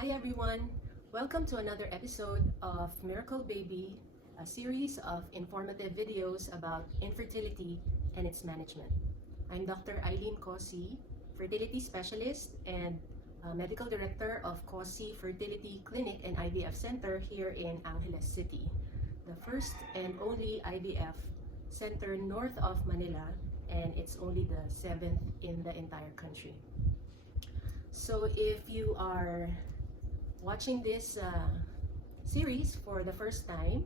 Hi everyone! Welcome to another episode of Miracle Baby, a series of informative videos about infertility and its management. I'm Dr. Eileen Cosi, fertility specialist and medical director of Cosi Fertility Clinic and IVF Center here in Angeles City, the first and only IVF center north of Manila, and it's only the 7th in the entire country. So if you are watching this series for the first time,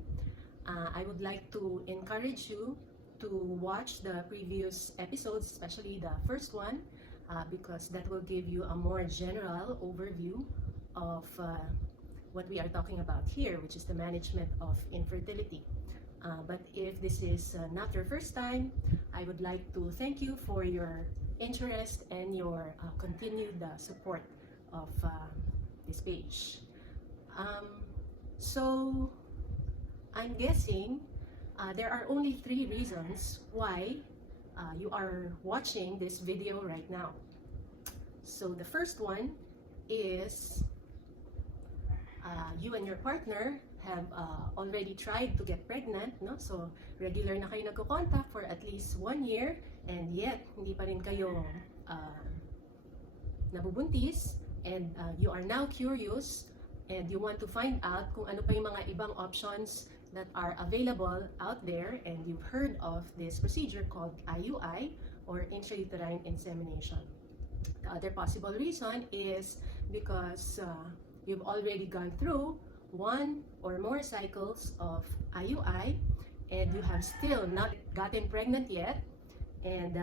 I would like to encourage you to watch the previous episodes, especially the first one, because that will give you a more general overview of what we are talking about here, which is the management of infertility. But if this is not your first time, I would like to thank you for your interest and your continued support of this page. So I'm guessing there are only 3 reasons why you are watching this video right now. So the first one is you and your partner have already tried to get pregnant, no? So regular na kayo nagko-contact for at least 1 year, and yet hindi pa rin kayo nabubuntis, and you are now curious and you want to find out kung ano pa yung mga ibang options that are available out there, and you've heard of this procedure called IUI, or intrauterine insemination. The other possible reason is because you've already gone through 1 or more cycles of IUI and you have still not gotten pregnant yet, and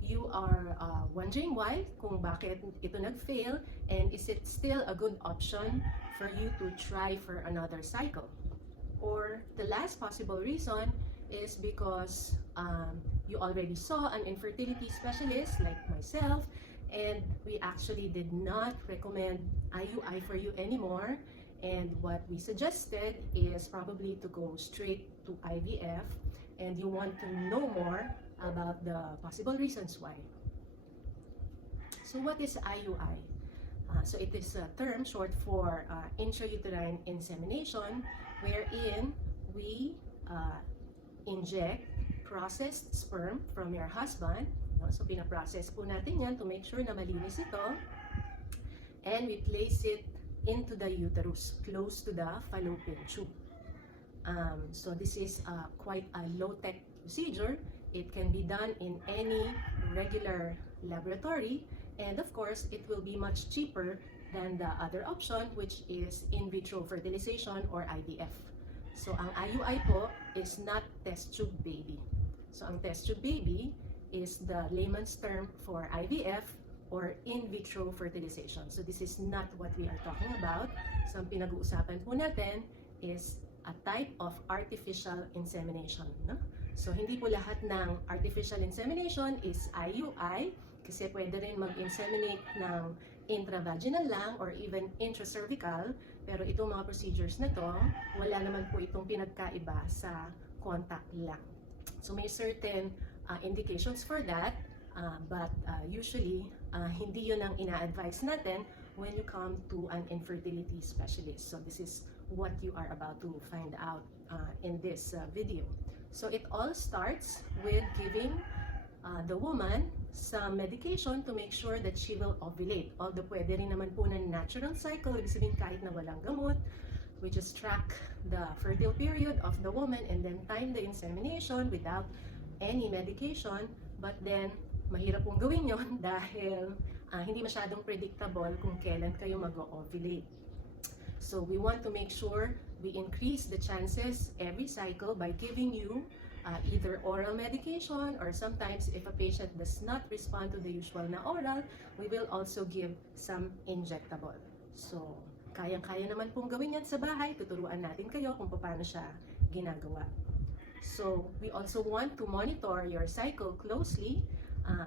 you are wondering why, kung bakit ito nag-fail, and is it still a good option for you to try for another cycle. Or the last possible reason is because you already saw an infertility specialist like myself, and we actually did not recommend IUI for you anymore, and what we suggested is probably to go straight to IVF, and you want to know more about the possible reasons why. So what is IUI? So it is a term short for intrauterine insemination, wherein we inject processed sperm from your husband. No? So pinaprocess po natin yan to make sure na malinis ito, and we place it into the uterus, close to the fallopian tube. So this is quite a low-tech procedure. It can be done in any regular laboratory, and of course it will be much cheaper than the other option, which is in vitro fertilization or IVF. So ang IUI po is not test tube baby. So ang test tube baby is the layman's term for IVF or in vitro fertilization. So this is not what we are talking about. So ang pinag-uusapan po natin is a type of artificial insemination. No? So hindi po lahat ng artificial insemination is IUI, kasi pwede rin mag-inseminate ng intravaginal lang or even intracervical, pero itong mga procedures na to, wala naman po itong pinagkaiba sa contact lang. So may certain indications for that, but usually hindi yun ang ina-advise natin when you come to an infertility specialist. So this is what you are about to find out in this video. So it all starts with giving the woman some medication to make sure that she will ovulate. Although pwede rin naman po na natural cycle, ibig sabihin kahit na walang gamot, we just track the fertile period of the woman and then time the insemination without any medication. But then, mahirap pong gawin yon dahil hindi masyadong predictable kung kailan kayo mag-ovulate. So we want to make sure we increase the chances every cycle by giving you either oral medication, or sometimes if a patient does not respond to the usual na oral, we will also give some injectable. So kayang-kaya naman pong gawin yan sa bahay. Tuturuan natin kayo kung paano siya ginagawa. So we also want to monitor your cycle closely,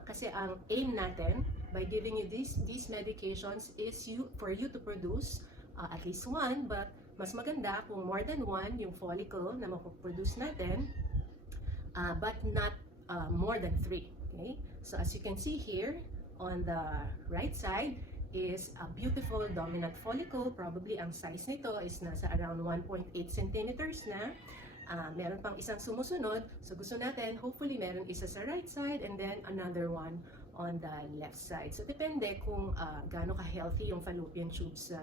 kasi ang aim natin by giving you these medications is for you to produce at least 1, but mas maganda kung more than 1 yung follicle na mapoproduce natin, but not more than 3. Okay? So as you can see here on the right side is a beautiful dominant follicle. Probably ang size nito is nasa around 1.8 centimeters na. Meron pang isang sumusunod. So gusto natin, hopefully meron isa sa right side and then another one on the left side. So depende kung gaano ka-healthy yung fallopian tubes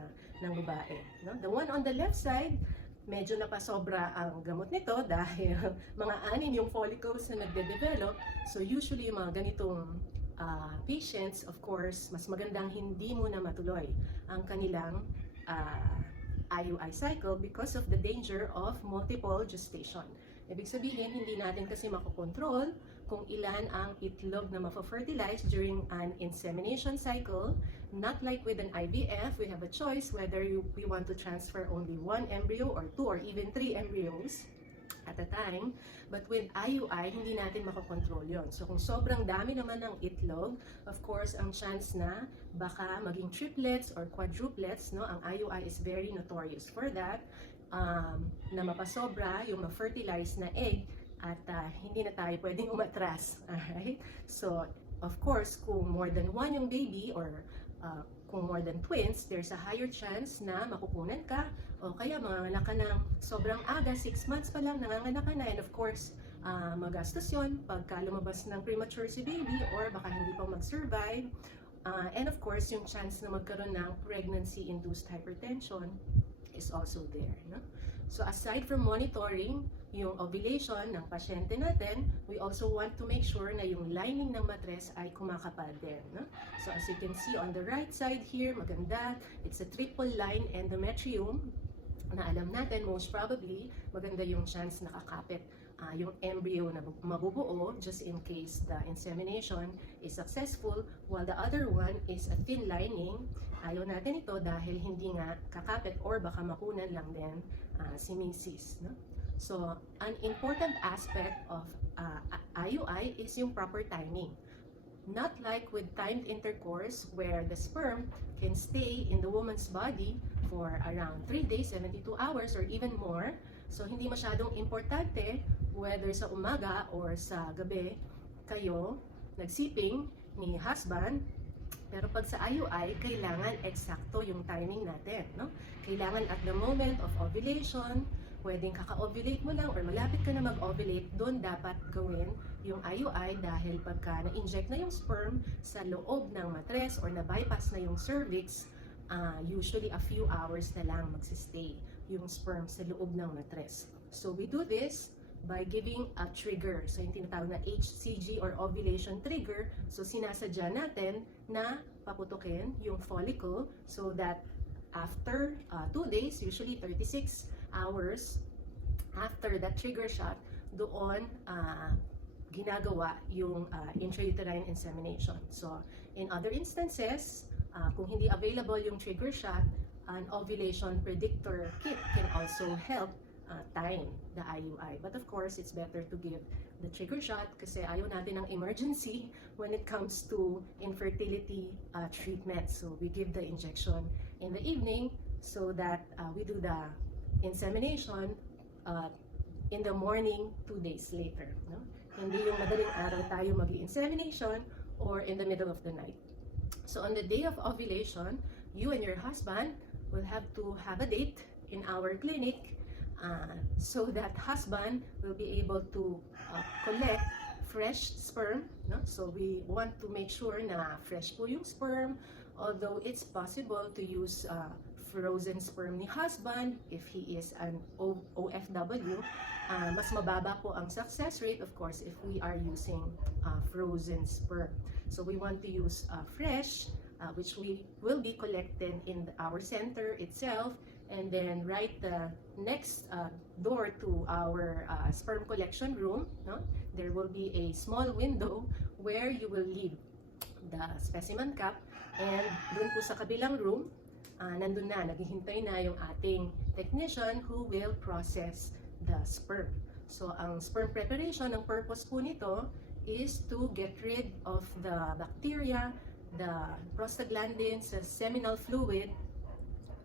ng babae. No? The one on the left side, medyo napasobra ang gamot nito dahil mga 6 yung follicles na nagde-develop. So usually yung mga ganitong patients, of course, mas magandang hindi muna matuloy ang kanilang IUI cycle because of the danger of multiple gestation. Ibig sabihin, hindi natin kasi makokontrol kung ilan ang itlog na mapfertilize during an insemination cycle. Not like with an IVF, we have a choice whether we want to transfer only 1 embryo or 2 or even 3 embryos at a time. But with IUI, hindi natin makokontrol yon. So kung sobrang dami naman ng itlog, of course, ang chance na baka maging triplets or quadruplets, no? Ang IUI is very notorious for that, na mapasobra yung ma-fertilize na egg at hindi na tayo pwedeng umatras. Alright? So, of course, kung more than 1 yung baby or kung more than twins, there's a higher chance na makukunan ka o kaya manganganak ka ng sobrang aga, 6 months pa lang nanganganak ka na, and of course, magastos yun pagka lumabas ng premature si baby or baka hindi pa mag-survive. And of course, yung chance na magkaroon ng pregnancy-induced hypertension is also there. No? So aside from monitoring yung ovulation ng pasyente natin, we also want to make sure na yung lining ng matres ay kumakapal din. No? So as you can see on the right side here, maganda, it's a triple line endometrium na alam natin most probably maganda yung chance na kakapit yung embryo na mabubuo just in case the insemination is successful, while the other one is a thin lining. Ayaw natin ito dahil hindi nga kakapit or baka makunan lang din si Mrs. No? So, an important aspect of IUI is yung proper timing. Not like with timed intercourse where the sperm can stay in the woman's body for around 3 days, 72 hours, or even more. So, hindi masyadong importante whether sa umaga or sa gabi kayo nagsiping ni husband. Pero pag sa IUI, kailangan eksakto yung timing natin. No? Kailangan at the moment of ovulation, pwedeng kaka-ovulate mo lang or malapit ka na mag-ovulate, doon dapat gawin yung IUI dahil pagka na-inject na yung sperm sa loob ng matres or na-bypass na yung cervix, usually a few hours na lang magsistay yung sperm sa loob ng matres. So we do this by giving a trigger. So yung tinatawag na HCG or ovulation trigger. So sinasadya natin na paputukin yung follicle so that after 2 days, usually 36 hours after that trigger shot, doon ginagawa yung intrauterine insemination. So in other instances, kung hindi available yung trigger shot, an ovulation predictor kit can also help time the IUI. But of course, it's better to give the trigger shot kasi ayaw natin ng emergency when it comes to infertility treatment. So we give the injection in the evening so that we do the insemination in the morning 2 days later. No? Hindi yung madaling araw tayo mag-insemination or in the middle of the night. So on the day of ovulation, you and your husband will have to have a date in our clinic so that husband will be able to collect fresh sperm. No? So we want to make sure na fresh po yung sperm, although it's possible to use frozen sperm ni husband if he is an OFW. Mas mababa po ang success rate, of course, if we are using frozen sperm. So we want to use fresh, which we will be collected in our center itself, and then right next door to our sperm collection room, no, there will be a small window where you will leave the specimen cup, and dun po sa kabilang room, nandun na, naghihintay na yung ating technician who will process the sperm. So ang sperm preparation, ang purpose po nito is to get rid of the bacteria, the prostaglandins, the seminal fluid,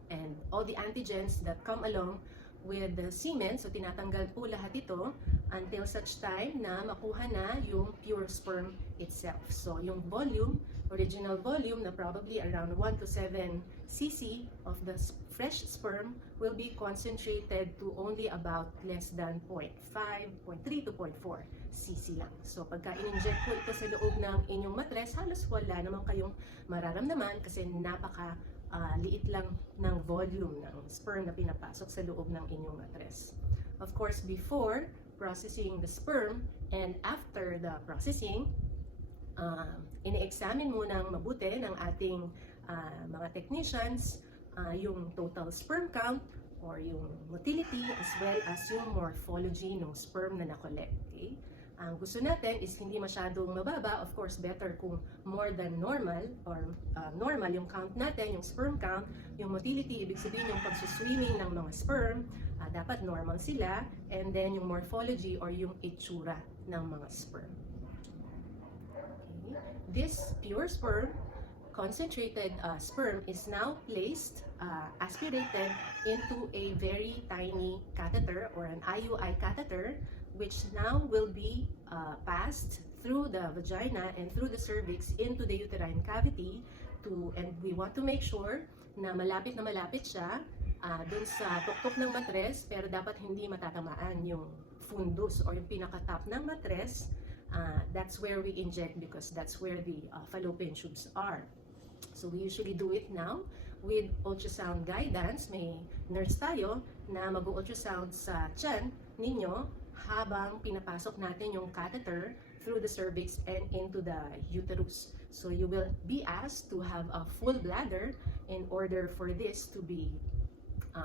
and all the antigens that come along with the semen. So tinatanggal po lahat ito until such time na makuha na yung pure sperm itself. So yung volume, original volume na probably around 1 to 7 cc of the fresh sperm will be concentrated to only about less than 0.5, 0.3 to 0.4 cc lang. So pagka in-inject po ito sa loob ng inyong matres, halos wala naman kayong mararamdaman kasi napaka liit lang ng volume ng sperm na pinapasok sa loob ng inyong matres. Of course, before processing the sperm and after the processing, ini-examine muna mabuti ng ating mga technicians yung total sperm count or yung motility as well as yung morphology ng sperm na na-collect. Okay? Ang gusto natin is hindi masyadong mababa. Of course, better kung more than normal or normal yung count natin, yung sperm count. Yung motility, ibig sabihin yung pagsuswimming ng mga sperm, dapat normal sila. And then yung morphology or yung itsura ng mga sperm. Okay. This pure sperm, concentrated sperm is now placed, aspirated into a very tiny catheter or an IUI catheter, which now will be passed through the vagina and through the cervix into the uterine cavity and we want to make sure na malapit siya dun sa tuktok ng matres, pero dapat hindi matatamaan yung fundus or yung pinaka-top ng matres. That's where we inject because that's where the fallopian tubes are. So we usually do it now with ultrasound guidance. May nurse tayo na mag-ultrasound sa tiyan ninyo habang pinapasok natin yung catheter through the cervix and into the uterus. So you will be asked to have a full bladder in order for this to be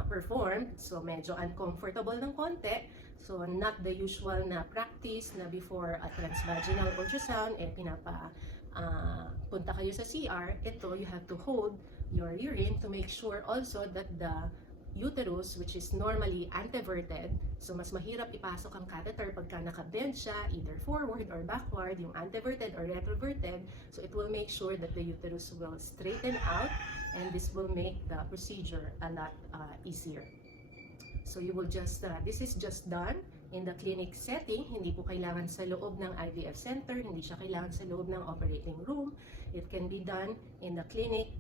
performed. So medyo uncomfortable ng konti. So not the usual na practice na before a transvaginal ultrasound, punta kayo sa CR. Ito, you have to hold your urine to make sure also that the uterus, which is normally anteverted, so mas mahirap ipasok ang catheter pagka nakabend siya, either forward or backward, yung anteverted or retroverted. So it will make sure that the uterus will straighten out, and this will make the procedure a lot easier. So you will just, this is just done in the clinic setting. Hindi po kailangan sa loob ng IVF center, hindi siya kailangan sa loob ng operating room. It can be done in the clinic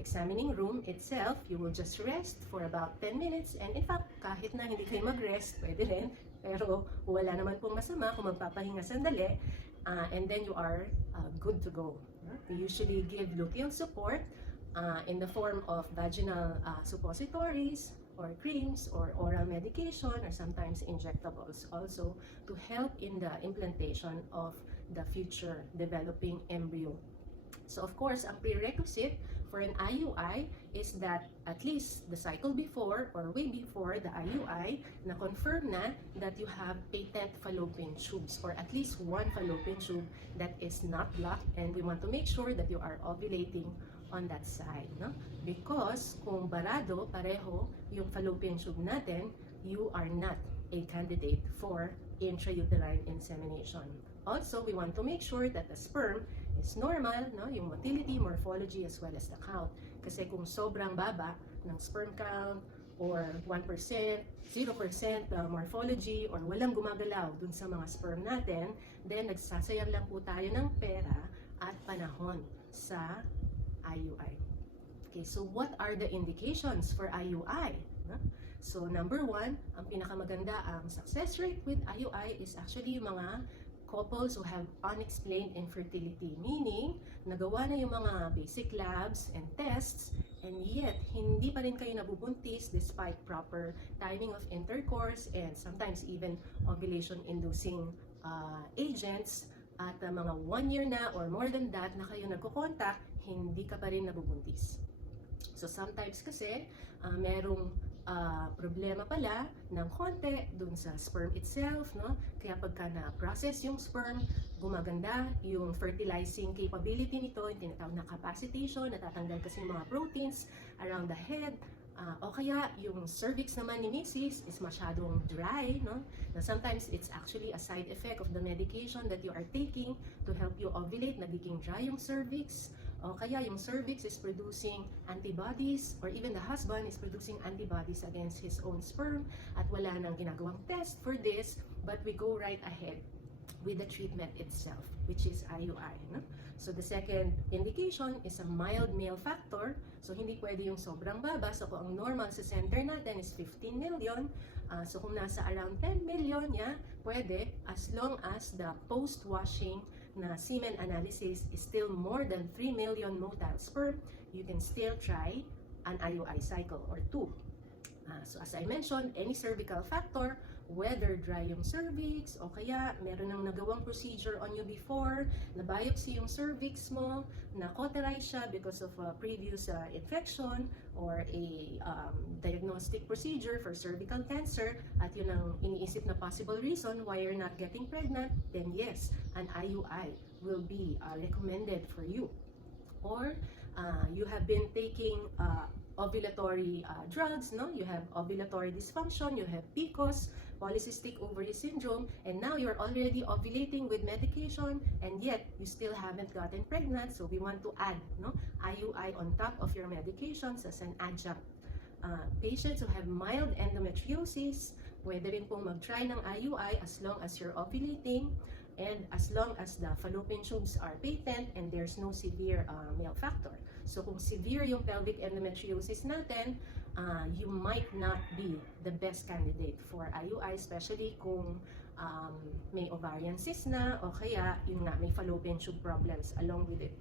examining room itself. You will just rest for about 10 minutes. And in fact, kahit na hindi kayo mag-rest, pwede rin. Pero wala naman pong masama kung magpapahinga sandali. And then you are good to go. We usually give luteal support in the form of vaginal suppositories, or creams, or oral medication, or sometimes injectables also to help in the implantation of the future developing embryo. So of course, ang prerequisite for an IUI is that at least the cycle before or way before the IUI na confirm na that you have patent fallopian tubes or at least one fallopian tube that is not blocked, and we want to make sure that you are ovulating on that side, no? Because kung barado pareho yung fallopian tube natin, you are not a candidate for intrauterine insemination. Also, we want to make sure that the sperm is normal, no? Yung motility, morphology, as well as the count. Kasi kung sobrang baba ng sperm count or 1%, 0% morphology, or walang gumagalaw dun sa mga sperm natin, then nagsasayang lang po tayo ng pera at panahon sa IUI. Okay, so what are the indications for IUI? So number one, ang pinakamaganda ang success rate with IUI is actually yung mga couples who have unexplained infertility, meaning nagawa na yung mga basic labs and tests and yet hindi pa rin kayo nabubuntis despite proper timing of intercourse and sometimes even ovulation inducing agents, at mga 1 year na or more than that na kayo nagko-contact, hindi ka pa rin nabubuntis. So sometimes kasi merong problema pala ng konti dun sa sperm itself, no? Kaya pagka na-process yung sperm, gumaganda yung fertilizing capability nito, yung tinatawag na capacitation, natatanggal kasi yung mga proteins around the head O kaya yung cervix naman ni Mrs. is masyadong dry, no? Na sometimes it's actually a side effect of the medication that you are taking to help you ovulate, nagiging dry yung cervix. O kaya yung cervix is producing antibodies, or even the husband is producing antibodies against his own sperm at wala nang ginagawang test for this, but we go right ahead with the treatment itself, which is IUI. No? So the second indication is a mild male factor. So hindi pwede yung sobrang baba. So kung ang normal sa center natin is 15 million, so kung nasa around 10 million, yeah, pwede, as long as the post-washing na semen analysis is still more than 3 million motile sperm, you can still try an IUI cycle or 2. So as I mentioned, any cervical factor, whether dry yung cervix o kaya meron nang nagawang procedure on you before, na biopsy yung cervix mo, na cauterize siya because of a previous infection or a diagnostic procedure for cervical cancer, at yun ang iniisip na possible reason why you're not getting pregnant, then yes, an IUI will be recommended for you. Or you have been taking ovulatory drugs, no? You have ovulatory dysfunction, you have PCOS, polycystic ovary syndrome, and now you're already ovulating with medication, and yet you still haven't gotten pregnant. So we want to add, no, IUI on top of your medications as an adjunct. Patients who have mild endometriosis, pwede rin pong mag-try ng IUI as long as you're ovulating, and as long as the fallopian tubes are patent and there's no severe male factor. So kung severe yung pelvic endometriosis natin, you might not be the best candidate for IUI, especially kung may ovarian cyst na, o kaya yung may fallopian tube problems along with it,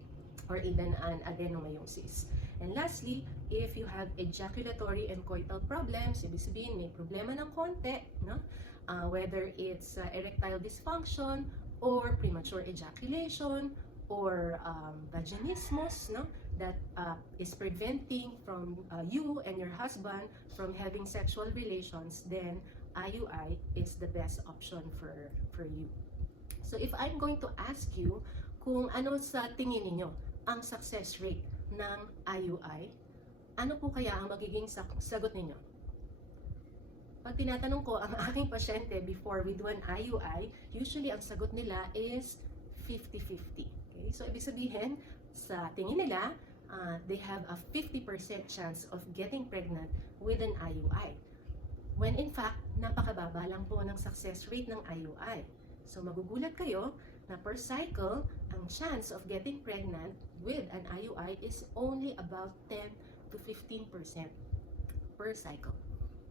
or even an adenomyosis. And lastly, if you have ejaculatory and coital problems, ibig sabihin may problema ng konti, no? Whether it's erectile dysfunction or premature ejaculation or vaginismus, no? That is preventing from you and your husband from having sexual relations, then IUI is the best option for you. So if I'm going to ask you kung ano sa tingin ninyo ang success rate ng IUI, ano po kaya ang magiging sagot ninyo? Pag tinatanong ko ang aking pasyente before we do an IUI, usually ang sagot nila is 50-50. Okay? So ibig sabihin, sa tingin nila, they have a 50% chance of getting pregnant with an IUI. When in fact, napakababa lang po ng success rate ng IUI. So magugulat kayo na per cycle, ang chance of getting pregnant with an IUI is only about 10 to 15% per cycle.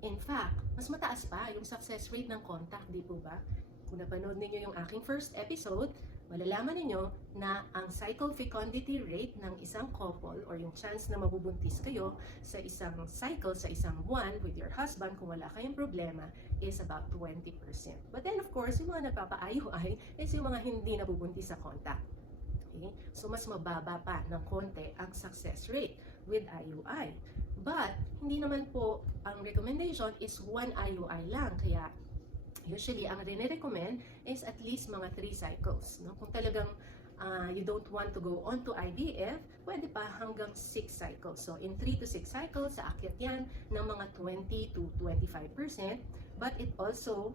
In fact, mas mataas pa yung success rate ng contact, di po ba? Kung napanood ninyo yung aking first episode, malalaman ninyo na ang cycle fecundity rate ng isang couple, or yung chance na mabubuntis kayo sa isang cycle, sa isang buwan with your husband kung wala kayong problema, is about 20%. But then of course, yung mga nagpapa-IUI is yung mga hindi nabubuntis sa contact. Okay? So mas mababa pa ng konti ang success rate with IUI. But hindi naman po ang recommendation is one IUI lang, kaya usually, ang rin-recommend is at least mga 3 cycles. No? Kung talagang you don't want to go on to IVF, pwede pa hanggang 6 cycles. So, in 3 to 6 cycles, aakyat yan ng mga 20 to 25%. But it also,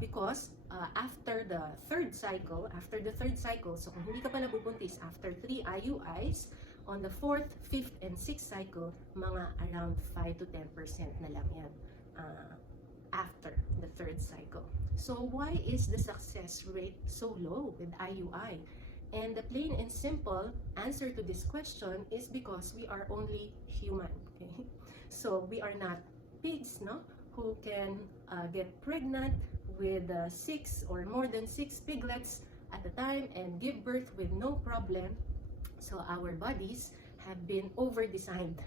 because after the third cycle, so kung hindi ka pa nabubuntis after 3 IUIs, on the 4th, 5th, and 6th cycle, mga around 5 to 10% na lang yan. After the third cycle. So why is the success rate so low with IUI? And the plain and simple answer to this question is because we are only human. Okay? So we are not pigs, no? Who can get pregnant with 6 or more than 6 piglets at a time and give birth with no problem. So our bodies have been over-designed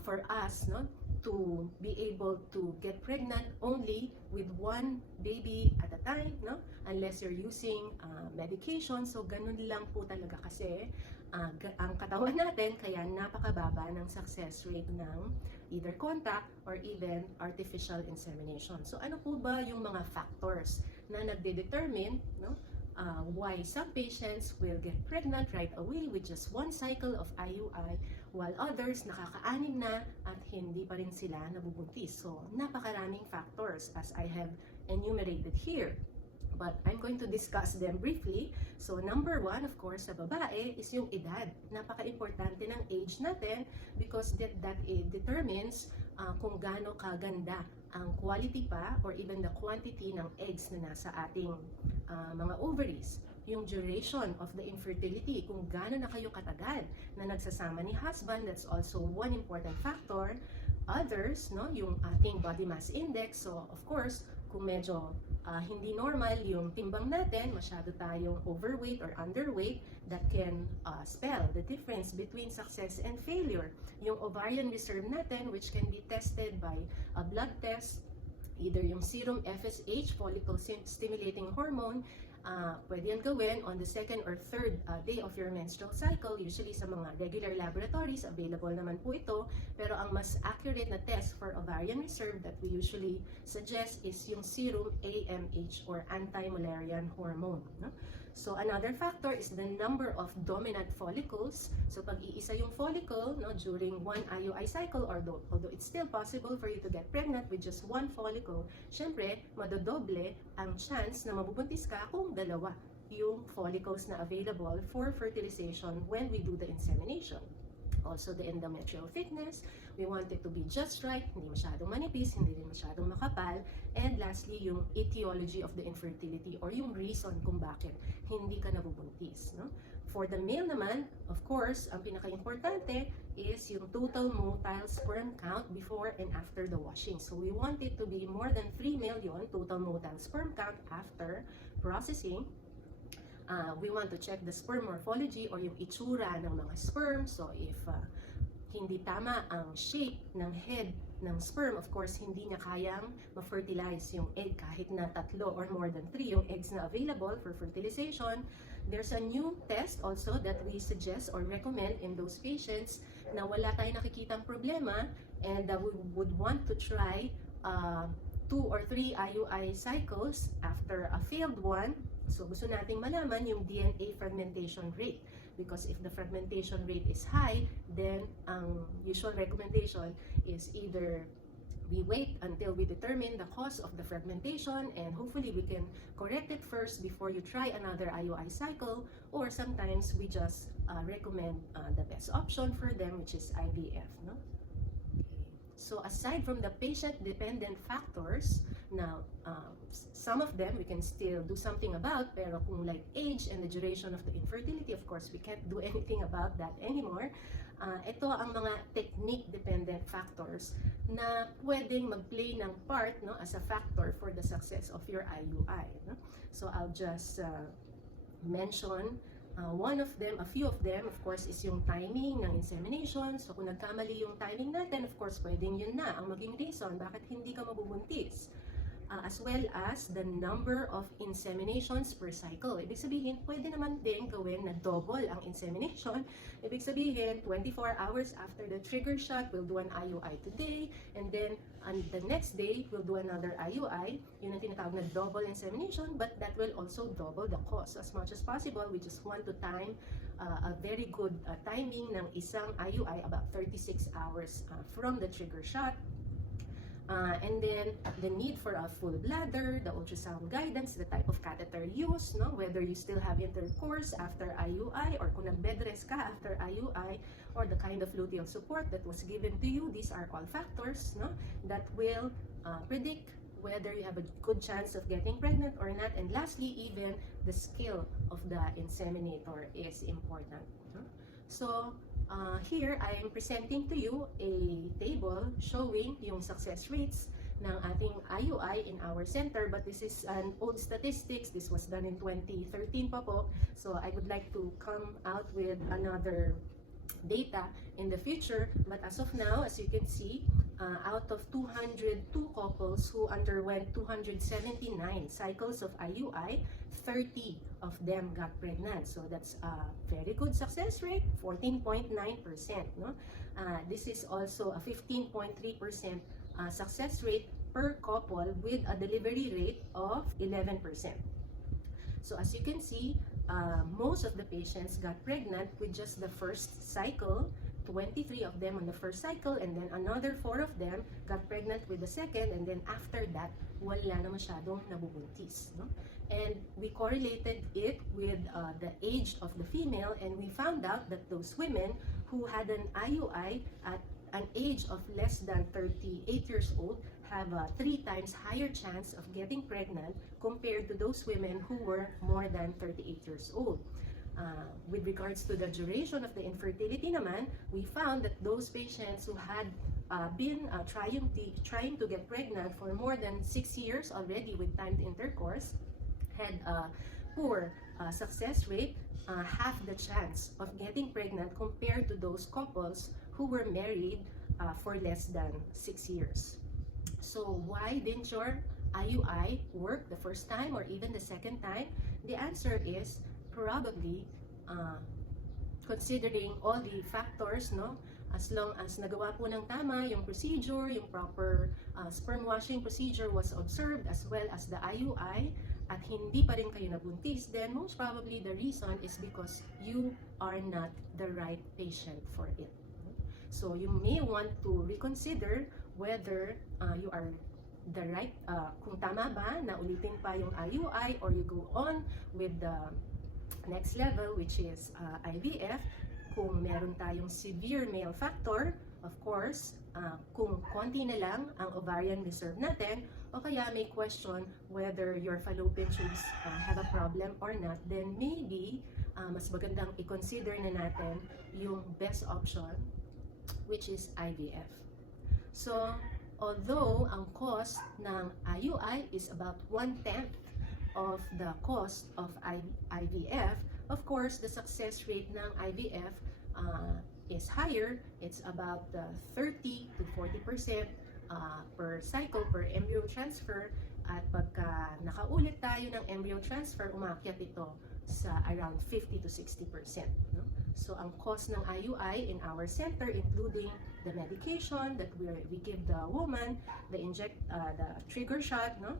for us, no? To be able to get pregnant only with one baby at a time, no? Unless you're using medication. So, ganun lang po talaga kasi ang katawan natin, kaya napakababa ng success rate ng either contact or even artificial insemination. So, ano po ba yung mga factors na nagde-determine, no? why some patients will get pregnant right away with just one cycle of IUI, while others nakaka-anim na at hindi pa rin sila nabubuntis. So, napakaraming factors as I have enumerated here. But I'm going to discuss them briefly. So, number one, of course, sa babae is yung edad. Napaka-importante ng age natin because that determines kung gaano kaganda ang quality pa or even the quantity ng eggs na nasa ating mga ovaries. Yung duration of the infertility, kung gaano na kayo katagal na nagsasama ni husband, that's also one important factor. Others, no, yung ating body mass index. So, of course, kung medyo hindi normal yung timbang natin, masyado tayong overweight or underweight, that can spell the difference between success and failure. Yung ovarian reserve natin, which can be tested by a blood test, either yung serum FSH, follicle stimulating hormone, pwede yan gawin on the second or third day of your menstrual cycle. Usually sa mga regular laboratories, available naman po ito. Pero ang mas accurate na test for ovarian reserve that we usually suggest is yung serum AMH or anti-Mullerian hormone. No? So another factor is the number of dominant follicles. So pag iisa yung follicle during one IUI cycle, although it's still possible for you to get pregnant with just one follicle, syempre madodoble ang chance na mabubuntis ka kung dalawa yung follicles na available for fertilization when we do the insemination. Also the endometrial thickness, we want it to be just right, hindi masyadong manipis, hindi rin masyadong makapal. And lastly, yung etiology of the infertility or yung reason kung bakit hindi ka nabubuntis. No? For the male naman, of course, ang pinaka-importante is yung total motile sperm count before and after the washing. So we want it to be more than 3 million total motile sperm count after processing. We want to check the sperm morphology or yung itsura ng mga sperm. So if hindi tama ang shape ng head ng sperm, of course, hindi niya kayang ma-fertilize yung egg kahit na 3 or more than 3 yung eggs na available for fertilization. There's a new test also that we suggest or recommend in those patients na wala tayong nakikitang problema and we would want to try 2 or 3 IUI cycles after a failed one. So gusto nating malaman yung DNA fragmentation rate. Because if the fragmentation rate is high, then ang usual recommendation is either we wait until we determine the cause of the fragmentation and hopefully we can correct it first before you try another IUI cycle, or sometimes we just recommend the best option for them, which is IVF. No? So aside from the patient-dependent factors, now some of them we can still do something about, pero kung like age and the duration of the infertility, of course we can't do anything about that anymore. Ito ang mga technique-dependent factors na pwedeng mag-play ng part as a factor for the success of your IUI. No? So I'll just mention one of them, a few of them, of course, is yung timing ng insemination. So kung nagkamali yung timing natin, of course, pwedeng yun na ang maging reason bakit hindi ka mabubuntis. As well as the number of inseminations per cycle. Ibig sabihin, pwede naman din gawin na double ang insemination. Ibig sabihin, 24 hours after the trigger shot, we'll do an IUI today, and then on the next day, we'll do another IUI. Yun ang tinatawag na double insemination, but that will also double the cost as much as possible. We just want to time a very good timing ng isang IUI, about 36 hours from the trigger shot. And then the need for a full bladder, the ultrasound guidance, the type of catheter used, whether you still have intercourse after IUI or kung nag-bed rest ka after IUI, or the kind of luteal support that was given to you. These are all factors that will predict whether you have a good chance of getting pregnant or not. And lastly, even the skill of the inseminator is important. So here, I am presenting to you a table showing yung success rates ng ating IUI in our center, but this is an old statistics. This was done in 2013 pa po. So I would like to come out with another data in the future. But as of now, as you can see, out of 202 couples who underwent 279 cycles of IUI, 30 of them got pregnant. So that's a very good success rate, 14.9%. No? This is also a 15.3% success rate per couple with a delivery rate of 11%. So as you can see, most of the patients got pregnant with just the first cycle, 23 of them on the first cycle, and then another 4 of them got pregnant with the second, and then after that, wala na masyadong nabubuntis. No? And we correlated it with the age of the female, and we found out that those women who had an IUI at an age of less than 38 years old have a 3 times higher chance of getting pregnant compared to those women who were more than 38 years old. With regards to the duration of the infertility naman, we found that those patients who had been trying to get pregnant for more than 6 years already with timed intercourse had a poor success rate, half the chance of getting pregnant compared to those couples who were married for less than 6 years. So why didn't your IUI work the first time or even the second time? The answer is probably considering all the factors, no? As long as nagawa po ng tama yung procedure, yung proper sperm washing procedure was observed, as well as the IUI, at hindi pa rin kayo nabuntis, then most probably the reason is because you are not the right patient for it. So you may want to reconsider whether you are the right, kung tama ba na ulitin pa yung IUI, or you go on with the next level, which is IVF. Kung meron tayong severe male factor, of course, kung konti na lang ang ovarian reserve natin, o kaya may question whether your fallopian tubes have a problem or not, then maybe mas magandang i-consider na natin yung best option, which is IVF. So, although ang cost ng IUI is about 1/10 of the cost of IVF, of course, the success rate ng IVF is higher. It's about 30 to 40% per cycle, per embryo transfer. At pagka nakaulit tayo ng embryo transfer, umakyat ito sa around 50 to 60%. No? So, ang cost ng IUI in our center, including the medication that we give the woman, the trigger shot, no?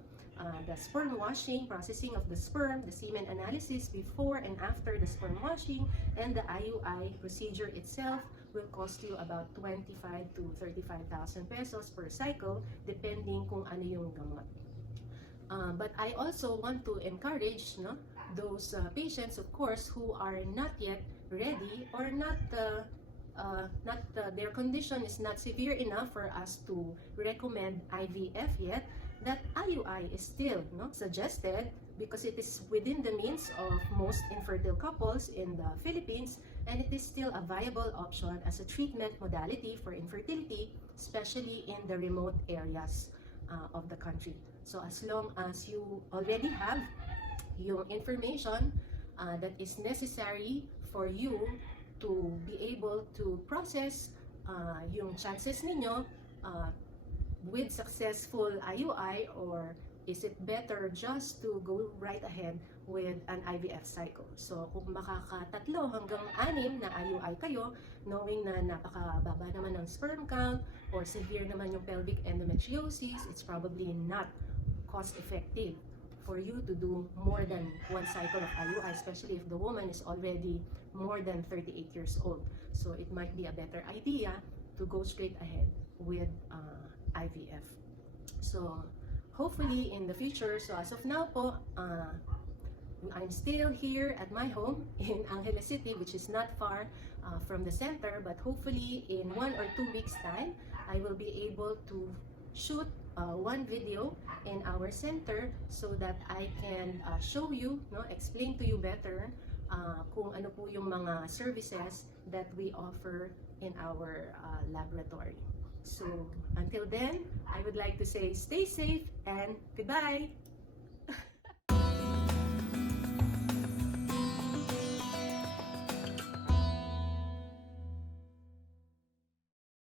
The sperm washing, processing of the sperm, the semen analysis before and after the sperm washing, and the IUI procedure itself will cost you about 25 to 35,000 pesos per cycle, depending kung ano yung gamot. But I also want to encourage, no, those patients, of course, who are not yet ready or their condition is not severe enough for us to recommend IVF yet, that IUI is still suggested because it is within the means of most infertile couples in the Philippines, and it is still a viable option as a treatment modality for infertility, especially in the remote areas of the country. So as long as you already have yung information that is necessary for you to be able to process yung chances ninyo with successful IUI, or is it better just to go right ahead with an IVF cycle? So kung makaka-3 hanggang 6 na IUI kayo, knowing na napakababa naman ng sperm count or severe naman yung pelvic endometriosis, it's probably not cost-effective for you to do more than 1 cycle of IUI, especially if the woman is already more than 38 years old. So it might be a better idea to go straight ahead with IVF. So hopefully in the future, so as of now po, I'm still here at my home in Angeles City, which is not far from the center, but hopefully in 1 or 2 weeks time, I will be able to shoot one video in our center so that I can show you, explain to you better kung ano po yung mga services that we offer in our laboratory. So until then, I would like to say stay safe and goodbye!